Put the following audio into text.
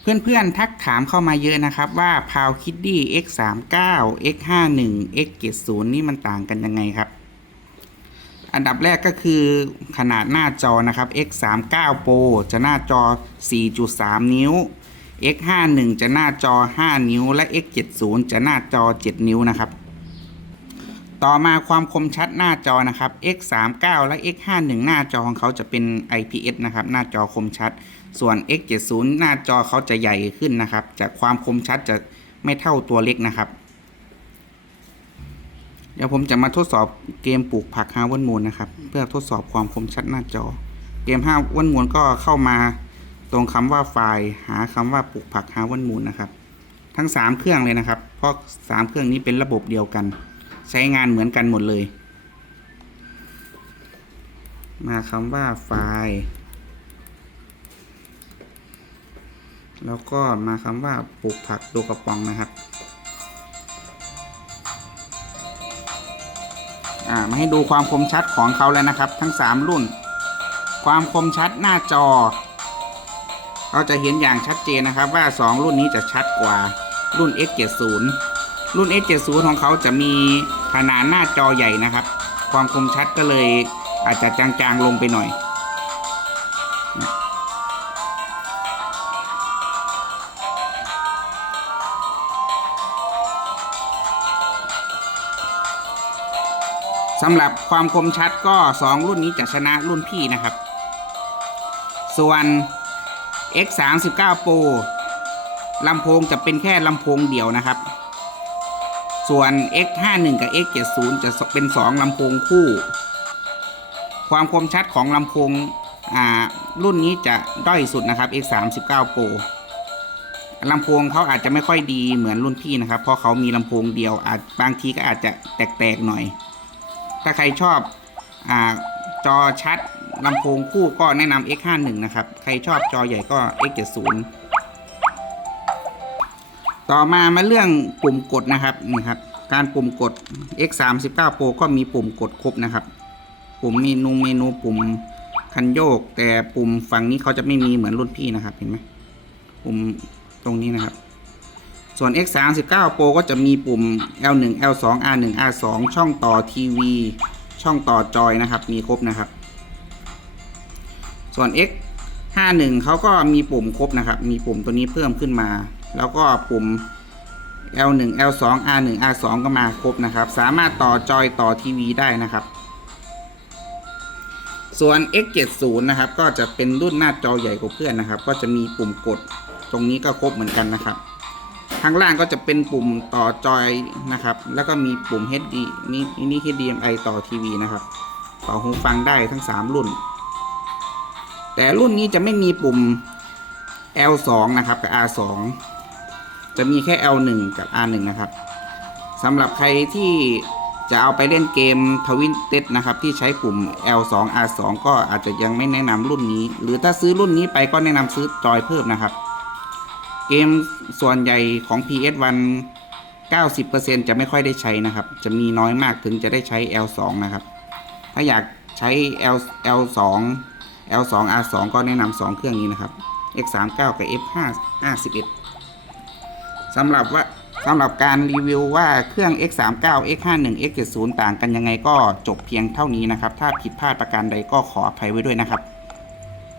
เพื่อนๆ ทักถามเข้ามาเยอะนะครับว่า p o w Kiddy X39 X51 X70 นี่มันต่างกันยังไงครับ อันดับแรกก็คือขนาดหน้าจอนะครับ X39 Pro จะหน้าจอ 4.3 นิ้ว X51 จะหน้าจอ 5 นิ้ว และ X70 จะหน้าจอ 7 นิ้วนะครับ ต่อมาความคมชัดหน้าจอนะครับ X39 และ X51 หน้าจอของเขาจะเป็น IPS นะครับ หน้าจอคมชัด ส่วน X70 หน้าจอเขาจะใหญ่ขึ้นนะครับ จากความคมชัดจะไม่เท่าตัวเล็กนะครับ เดี๋ยวผมจะมาทดสอบเกมปลูกผักฮาวันมูลนะครับ เพื่อทดสอบความคมชัดหน้าจอ เกมห้าวันมูลก็เข้ามาตรงคำว่าไฟล์หาคำว่าปลูกผักฮาวันมูลนะครับ ทั้ง 3 เครื่องเลยนะครับ เพราะ 3 เครื่องนี้เป็นระบบเดียวกัน ใช้งานเหมือนกันหมดเลย มาคำว่าไฟล์ แล้วก็มาคำว่าปลูกผักโดกระป๋องนะครับอ่ามาให้ดูความคมชัดของเขาแล้วนะครับ ทั้ง 3 รุ่น ความคมชัดหน้าจอ เราจะเห็นอย่างชัดเจนนะครับว่า 2 รุ่นนี้จะชัดกว่ารุ่น X70 รุ่น X70 ของเขาจะมีขนาดหน้าจอใหญ่นะครับ ความคมชัดก็เลยอาจจะจางๆลงไปหน่อย สำหรับความคมชัดก็ 2 รุ่นนี้จะชนะรุ่นพี่นะครับ ส่วน X39 Pro ลำโพงจะเป็นแค่ลำโพงเดี่ยวนะครับ ส่วน X51 กับ X70 จะเป็น 2ลำโพงคู่ ความคมชัดของลำโพงอ่ารุ่นนี้จะด้อยสุดนะครับ X39 Pro ลำโพงเขาอาจจะไม่ค่อยดีเหมือนรุ่นพี่นะครับ เพราะเขามีลำโพงเดียวอาจบางทีก็อาจจะแตกๆหน่อย ถ้าใครชอบอจอชัดลำโพงคู่ก็แนะนำ X51 นะครับ ใครชอบจอใหญ่ก็ X70 ต่อมามาเรื่องปุ่มกดนะครับนี่ครับ การปุ่มกด X39 Pro ก็มีปุ่มกดครบนะครับ ปุ่มเมนูเมนูปุ่มคันโยก แต่ปุ่มฝั่งนี้เขาจะไม่มีเหมือนรุ่นพี่นะครับเห็นไหมปุ่มตรงนี้นะครับ ส่วน X39 Pro ก็จะมีปุ่ม L1 L2 R1 R2 ช่องต่อทีวีช่องต่อจอยนะครับ มีครบนะครับ ส่วน X51 เขาก็มีปุ่มครบนะครับ มีปุ่มตัวนี้เพิ่มขึ้นมา แล้วก็ปุ่ม L1 L2 R1 R2 ก็มาครบนะครับ สามารถต่อจอยต่อทีวีได้นะครับ ส่วน X70 นะครับ ก็จะเป็นรุ่นหน้าจอใหญ่กว่าเพื่อนนะครับ ก็จะมีปุ่มกดตรงนี้ก็ครบเหมือนกันนะครับ ข้างล่างก็จะเป็นปุ่มต่อจอยนะครับ แล้วก็มีปุ่ม HD นี่นี่ HDMI ต่อทีวีนะครับ ต่อหูฟังได้ทั้ง 3 รุ่น แต่รุ่นนี้จะไม่มีปุ่ม L2 นะครับกับ R2 จะมีแค่ L1 กับ R1 นะครับสำหรับใครที่จะเอาไปเล่นเกมทวินเต็ดนะครับ ที่ใช้ปุ่ม L2 R2 ก็อาจจะยังไม่แนะนำรุ่นนี้ หรือถ้าซื้อรุ่นนี้ไปก็แนะนำซื้อจอยเพิ่มนะครับ เกมส่วนใหญ่ของ PS1 90%จะไม่ค่อยได้ใช้นะครับ จะมีน้อยมากถึงจะได้ใช้ L2 นะครับ ถ้าอยากใช้ L L2 L2 R2 ก็แนะนำ2เครื่องนี้นะครับ X39 กับ F5 51สำหรับว่าสำหรับการรีวิวว่าเครื่อง X39 X51 X70 ต่างกันยังไงก็จบเพียงเท่านี้นะครับ ถ้าผิดพลาดประการใดก็ขออภัยไว้ด้วยนะครับ